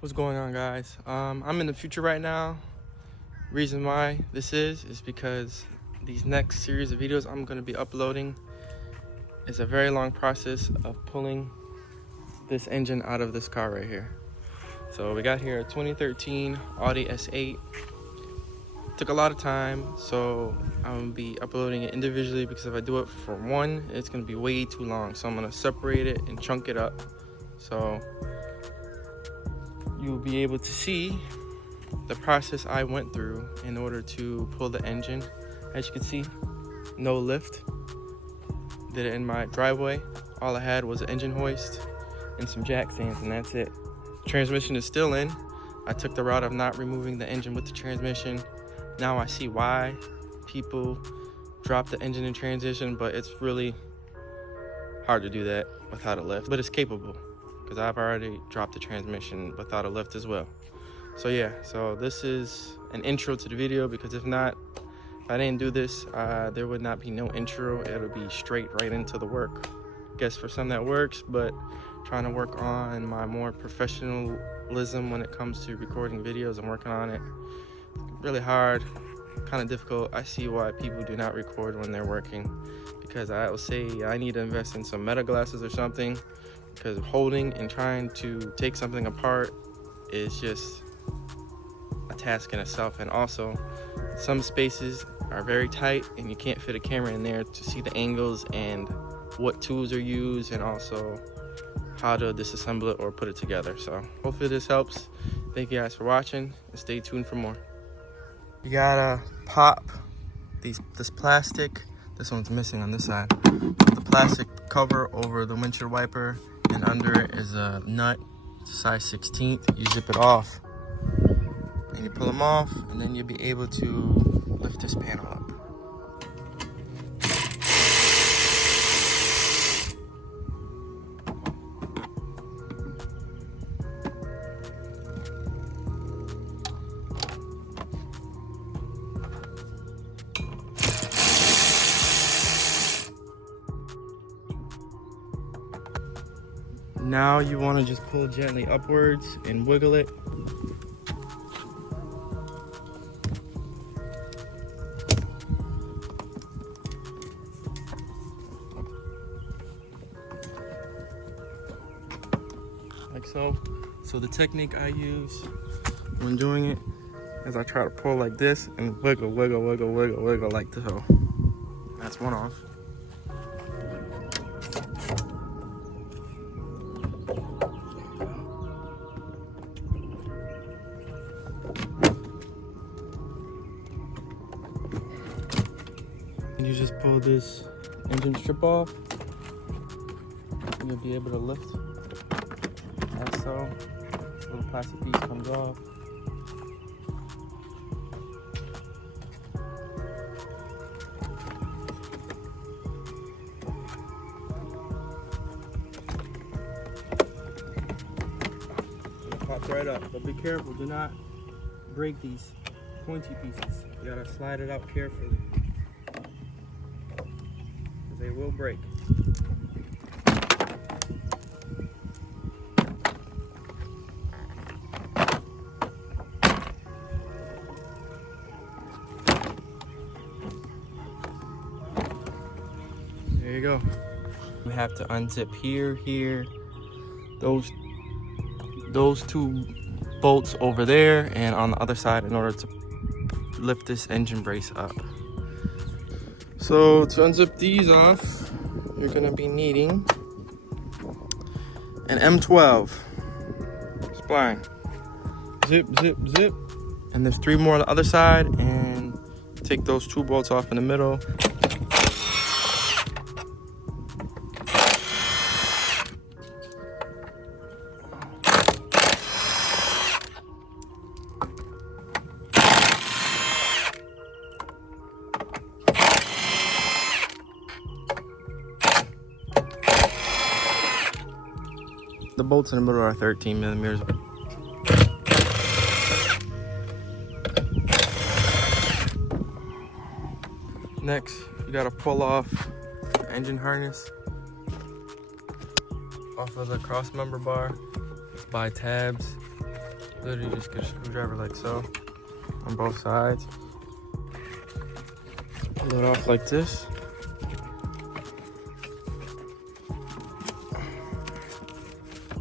What's going on, guys? I'm in the future right now. Reason why this is because these next series of videos I'm going to be uploading is a very long process of pulling this engine out of this car right here. So we got here a 2013 Audi S8. Took a lot of time, so I'm going to be uploading it individually because if I do it for one, it's going to be way too long. So I'm going to separate it and chunk it up. So you'll be able to see the process I went through in order to pull the engine. As you can see, no lift. Did it in my driveway. All I had was an engine hoist and some jack stands, and that's it. Transmission is still in. I took the route of not removing the engine with the transmission. Now I see why people drop the engine in transition, but it's really hard to do that without a lift. But it's capable, because I've already dropped the transmission without a lift as well. So yeah, so this is an intro to the video, because if not, if I didn't do this, there would not be no intro. It'll be straight right into the work. Guess for some that works, but trying to work on my more professionalism when it comes to recording videos. I'm working on it. Really hard, kind of difficult. I see why people do not record when they're working, because I will say I need to invest in some meta glasses or something, because holding and trying to take something apart is just a task in itself. And also, some spaces are very tight and you can't fit a camera in there to see the angles and what tools are used, and also how to disassemble it or put it together. So hopefully this helps. Thank you guys for watching, and stay tuned for more. You gotta pop this plastic. This one's missing on this side. The plastic cover over the windshield wiper, and under it is a nut. It's a size 16th. You zip it off and you pull them off, and then you'll be able to lift this panel up. Now you want to just pull gently upwards and wiggle it. Like so. So the technique I use when doing it is I try to pull like this and wiggle, wiggle, wiggle, wiggle, wiggle like so. That's one off. And you just pull this engine strip off, and you'll be able to lift like so. This little plastic piece comes off. It pops right up, but be careful, do not break these pointy pieces. You gotta slide it out carefully, they will break. There you go. We have to unzip here, those two bolts over there, and on the other side in order to lift this engine brace up. So to unzip these off, you're gonna be needing an M12 spline. Zip, zip, zip. And there's 3 more on the other side, and take those 2 bolts off in the middle. The bolts in the middle are 13 millimeters. Next, you gotta pull off the engine harness off of the cross member bar by tabs. Literally just get a screwdriver like so on both sides. Pull it off like this.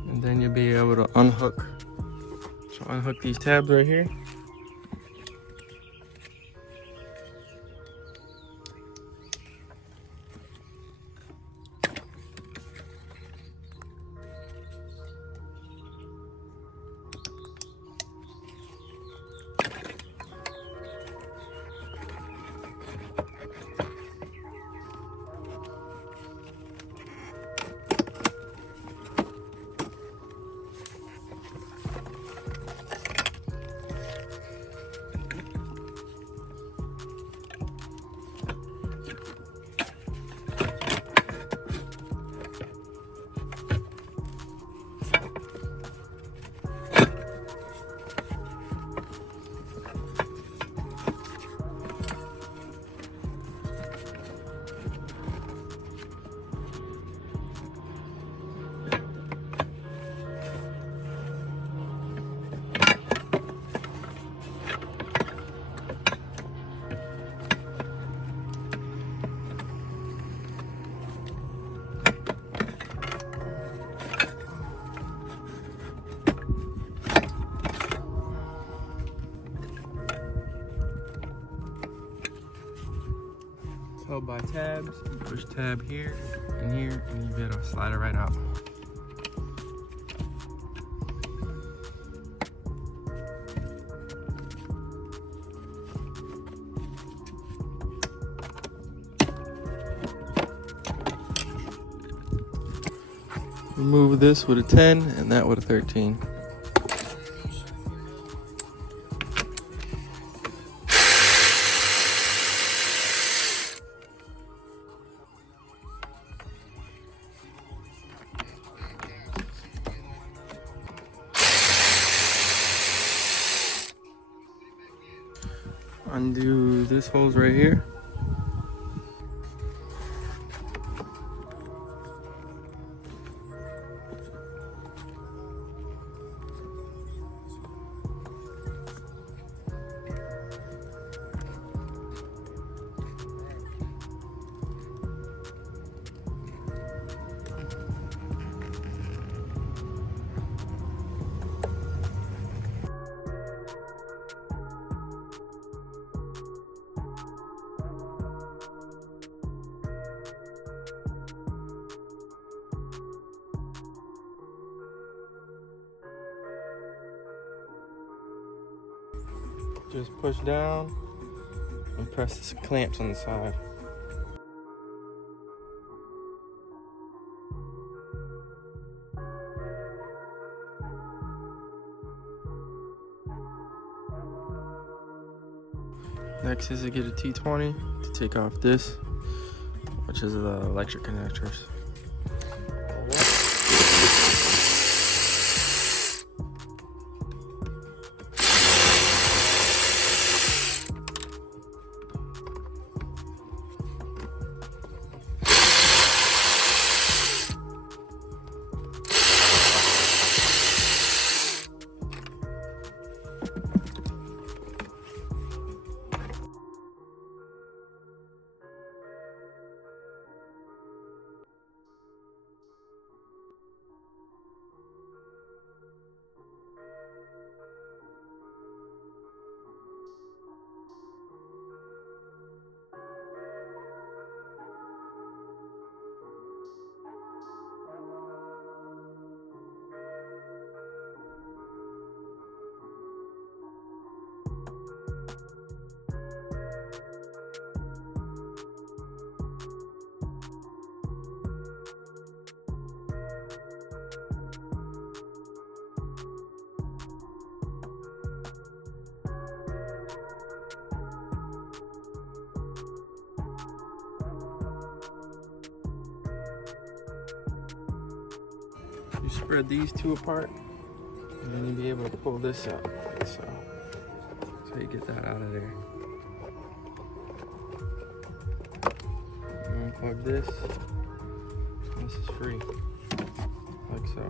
And then you'll be able to unhook. So unhook these tabs right here. Held by tabs. Push tab here and here, and you be able to slide it right out. Remove this with a 10 and that with a 13. Undo this hose right here. Just push down and press the clamps on the side. Next is to get a T20 to take off this, which is the electric connectors. You spread these two apart, and then you'll be able to pull this out like so. So you get that out of there. You unplug this, and this is free, like so.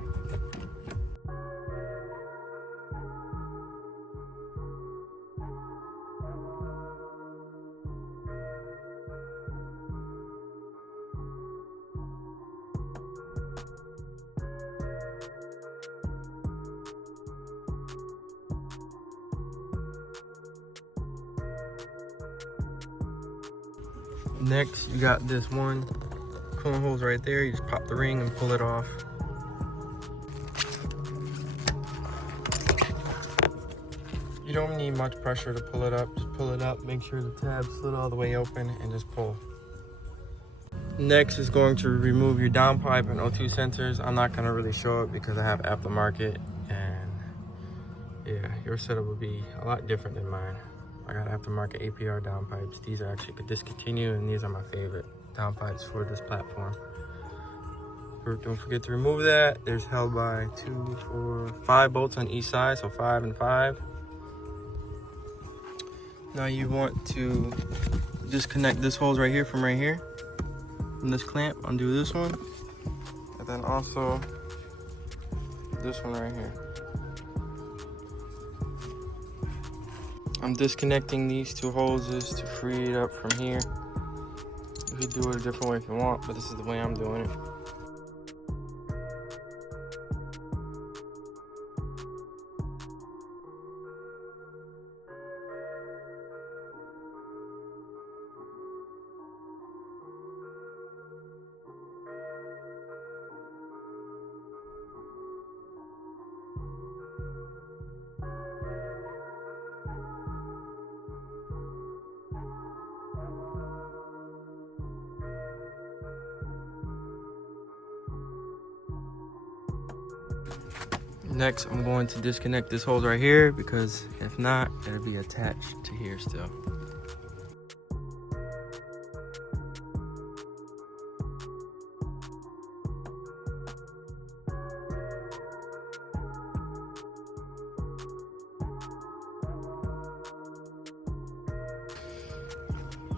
Next, you got this one coolant hose right there. You just pop the ring and pull it off. You don't need much pressure to pull it up. Just pull it up, make sure the tab's slid all the way open, and just pull. Next is going to remove your downpipe and O2 sensors. I'm not gonna really show it because I have aftermarket, and yeah, your setup will be a lot different than mine. I got aftermarket APR downpipes. These are actually discontinued, and these are my favorite downpipes for this platform. Don't forget to remove that. There's held by 2, 4, 5 bolts on each side, so 5 and 5. Now you want to disconnect this hose right here from right here. From this clamp, undo this one. And then also this one right here. I'm disconnecting these 2 hoses to free it up from here. You could do it a different way if you want, but this is the way I'm doing it. Next, I'm going to disconnect this hose right here because if not, it'll be attached to here still.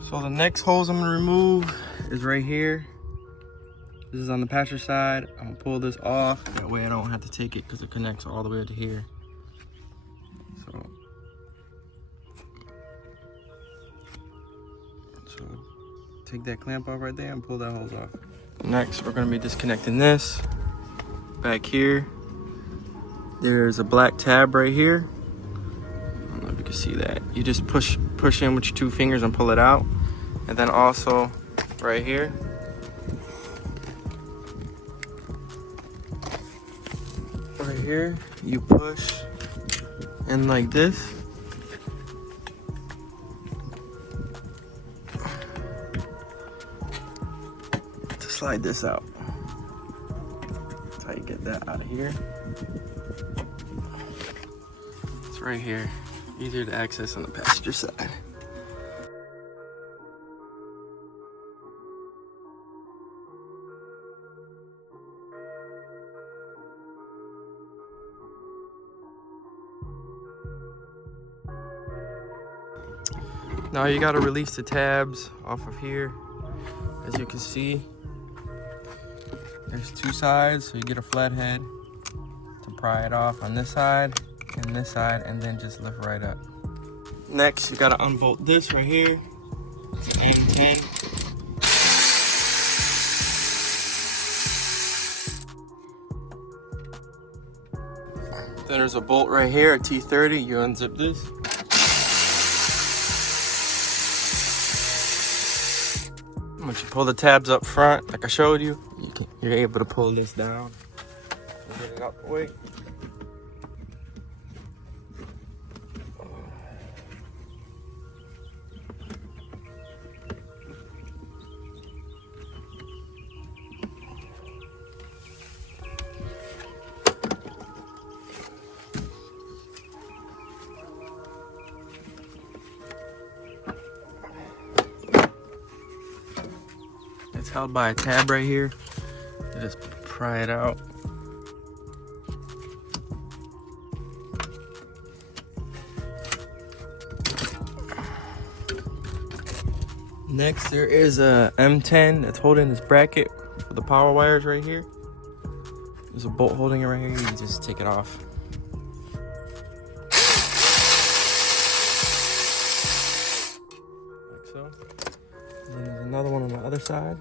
So the next hose I'm gonna remove is right here. This is on the passenger side. I'm gonna pull this off. That way I don't have to take it because it connects all the way to here. So take that clamp off right there and pull that hose off. Next, we're gonna be disconnecting this. Back here, there's a black tab right here. I don't know if you can see that. You just push in with your 2 fingers and pull it out. And then also right here, you push in like this. To slide this out. That's how you get that out of here. It's right here. Easier to access on the passenger side. Now you gotta release the tabs off of here. As you can see, there's 2 sides, so you get a flat head to pry it off on this side and this side, and then just lift right up. Next, you gotta unbolt this right here. It's an M10. Then there's a bolt right here, a T30. You unzip this. Once you pull the tabs up front, like I showed you, you're able to pull this down and get it out the way. It's held by a tab right here. You just pry it out. Next, there is a M10 that's holding this bracket for the power wires right here. There's a bolt holding it right here. You can just take it off. Like so. And then there's another one on the other side.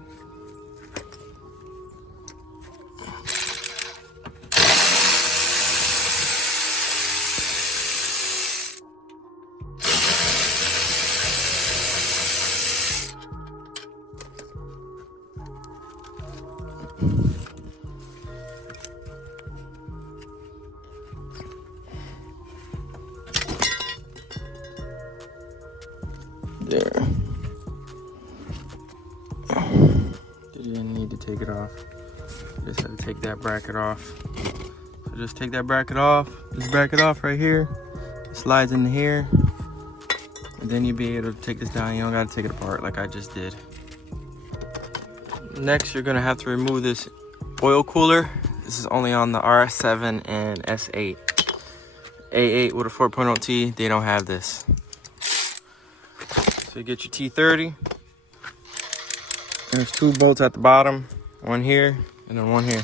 there. You didn't need to take it off. You just have to take that bracket off. So just take that bracket off. This bracket off right here. It slides into here. And then you'll be able to take this down. You don't got to take it apart like I just did. Next, you're going to have to remove this oil cooler. This is only on the R7 and S8. A8 with a 4.0T, they don't have this. So you get your T30. There's 2 bolts at the bottom. One here, and then one here.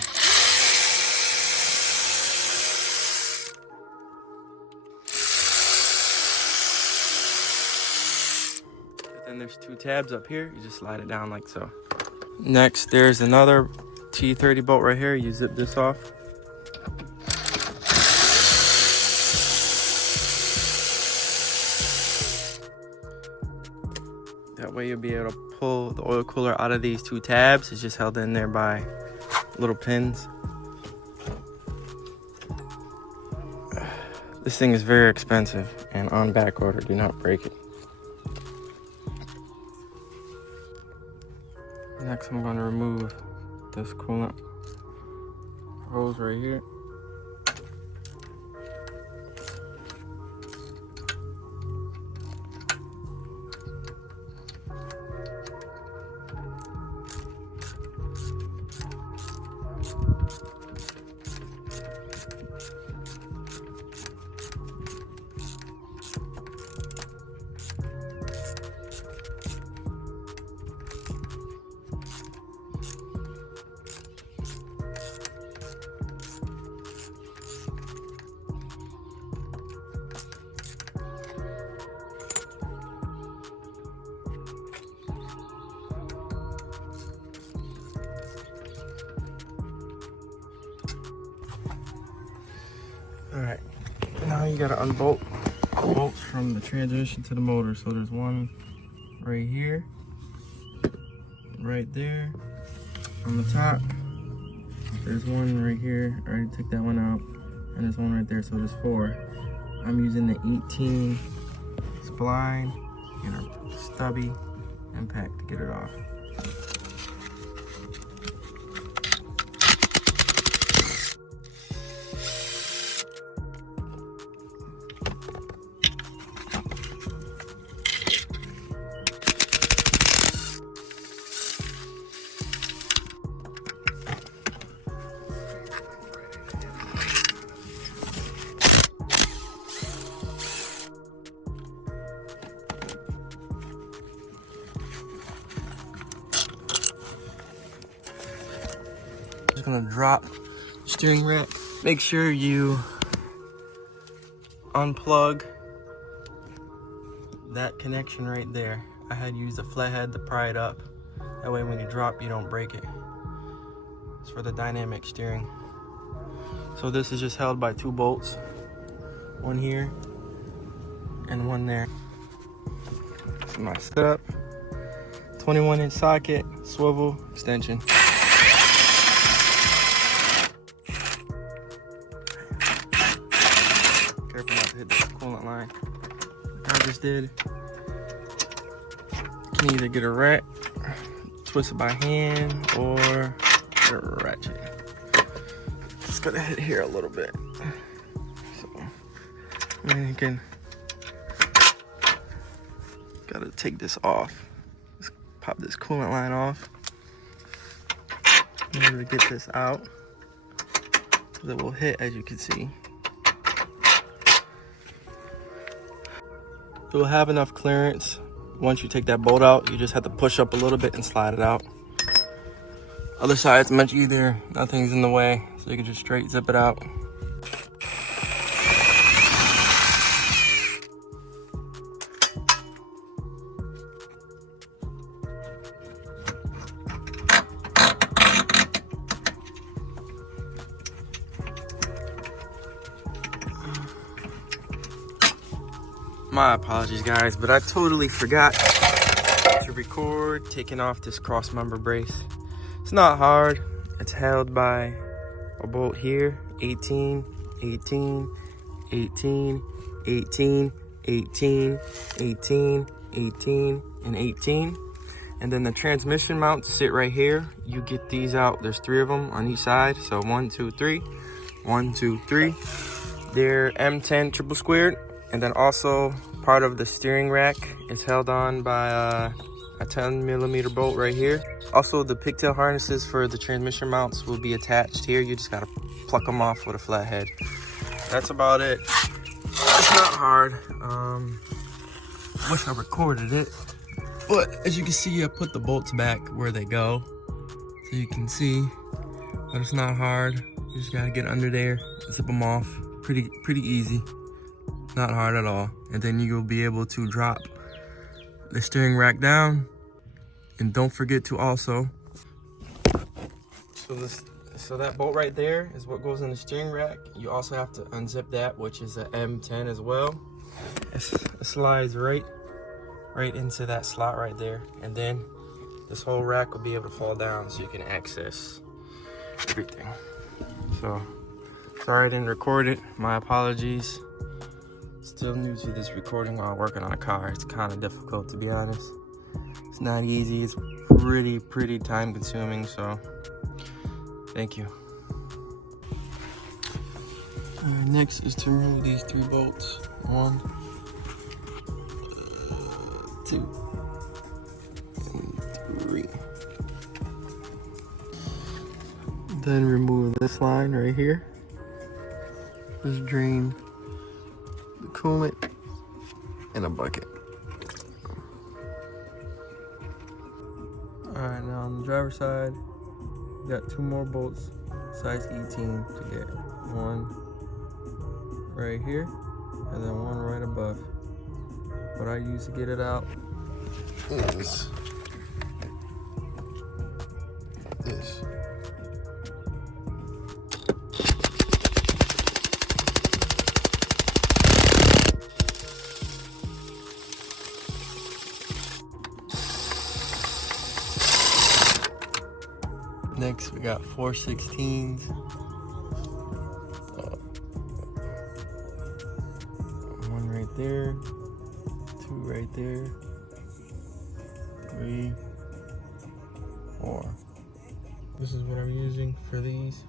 Then there's 2 tabs up here. You just slide it down like so. Next, there's another T30 bolt right here. You zip this off. That way you'll be able to pull the oil cooler out of these 2 tabs. It's just held in there by little pins. This thing is very expensive and on back order. Do not break it. Next, I'm going to remove this coolant hose right here. All right, now you gotta unbolt the bolts from the transmission to the motor. So there's one right here, right there, on the top. There's one right here, I already took that one out, and there's one right there, so there's 4. I'm using the 18 spline and a Stubby Impact to get it off. Just gonna drop steering rack. Make sure you unplug that connection right there. I had used a flathead to pry it up. That way when you drop, you don't break it. It's for the dynamic steering. So this is just held by 2 bolts. One here and one there. This is my setup. 21-inch socket, swivel, extension. Careful not to hit the coolant line like I just did. You can either get a rat, twist it by hand, or get a ratchet. Just gotta hit here a little bit. So, and you can, gotta take this off. Just pop this coolant line off in order to get this out. It will hit, as you can see. It will have enough clearance. Once you take that bolt out, you just have to push up a little bit and slide it out. Other side's much easier. Nothing's in the way, so you can just straight zip it out. My apologies, guys, but I totally forgot to record taking off this cross member brace. It's not hard. It's held by a bolt here. 18, 18, 18, 18, 18, 18, 18, and 18. And then the transmission mounts sit right here. You get these out. There's 3 of them on each side. So 1, 2, 3. 1, 2, 3. They're M10 triple squared. And then also part of the steering rack is held on by a 10mm bolt right here. Also, the pigtail harnesses for the transmission mounts will be attached here. You just gotta pluck them off with a flat head. That's about it. It's not hard. Wish I recorded it. But as you can see, I put the bolts back where they go. So you can see, but it's not hard. You just gotta get under there, zip them off. Pretty easy. Not hard at all. And then you'll be able to drop the steering rack down. And don't forget to also, so that bolt right there is what goes in the steering rack. You also have to unzip that, which is a M10 as well. It slides right into that slot right there. And then this whole rack will be able to fall down so you can access everything. So, sorry I didn't record it. My apologies. Still new to this recording while working on a car. It's kind of difficult, to be honest. It's not easy. It's pretty time consuming, so thank you. Alright, next is to remove these 3 bolts. 1, 2, and 3. Then remove this line right here. Just drain the coolant in a bucket. Alright, now on the driver's side, we got 2 more bolts, size 18 to get. 1 right here, and then 1 right above. What I use to get it out is this. Next, we got 4 16s. 1 right there, 2 right there, 3, 4. This is what I'm using for these.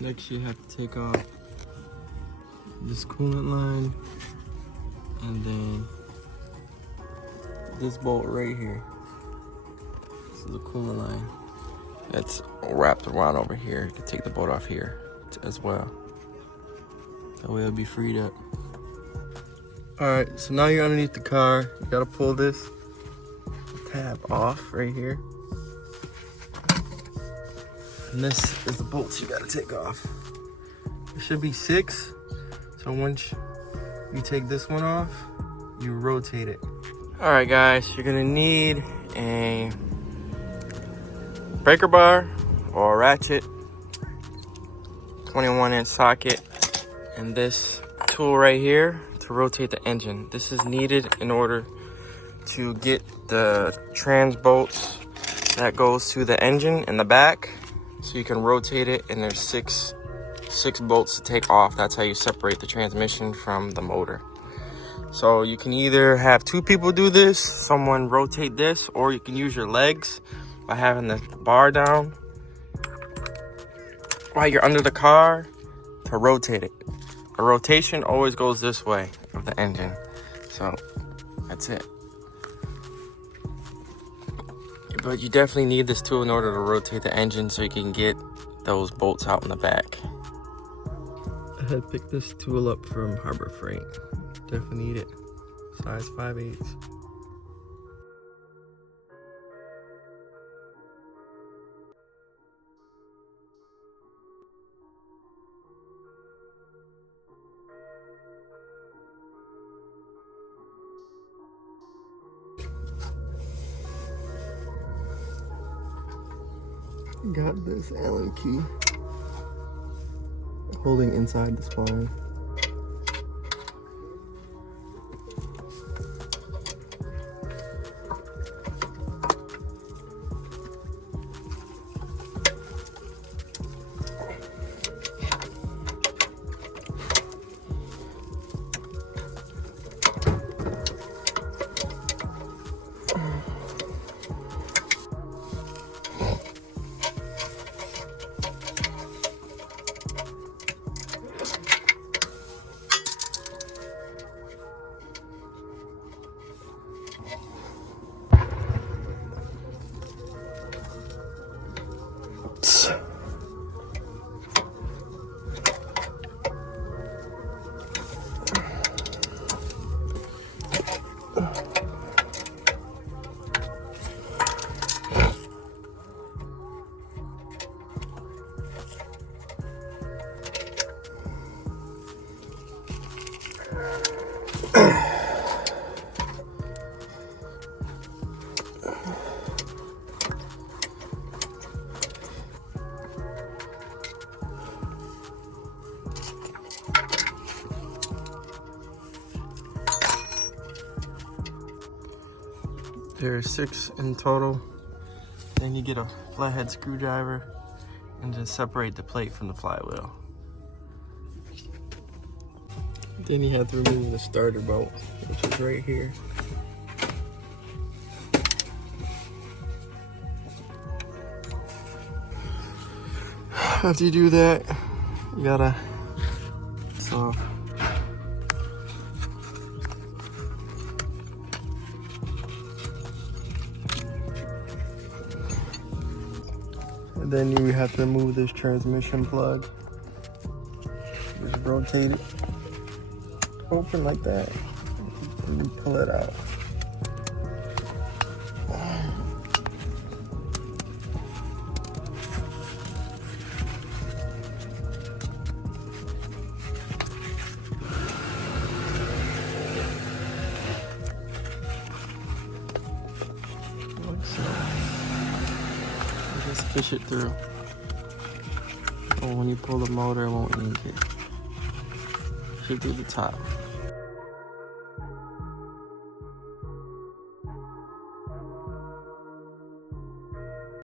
Next, you have to take off this coolant line, and then this bolt right here. This is the coolant line. It's wrapped around over here. You can take the bolt off here as well. That way it'll be freed up. Alright, so now you're underneath the car. You gotta pull this tab off right here. And this is the bolts you gotta take off. There should be 6. So once you take this one off, you rotate it. Alright guys, you're gonna need a breaker bar or a ratchet, 21-inch socket, and this tool right here to rotate the engine. This is needed in order to get the trans bolts that goes to the engine in the back, so you can rotate it, and there's six bolts to take off. That's how you separate the transmission from the motor. So you can either have 2 people do this, someone rotate this, or you can use your legs by having the bar down while you're under the car to rotate it. The rotation always goes this way of the engine. So that's it. But you definitely need this tool in order to rotate the engine so you can get those bolts out in the back. I had picked this tool up from Harbor Freight. Definitely need it. Size 5/8. Got this Allen key holding inside the spline. There's 6 in total. Then you get a flathead screwdriver and just separate the plate from the flywheel. Then you have to remove the starter bolt, which is right here. After you do that, you gotta off. And then you have to remove this transmission plug. Just rotate it open like that, and you pull it out. Like so. Just fish it through. Oh, when you pull the motor, it won't yank it. Fish it through the top.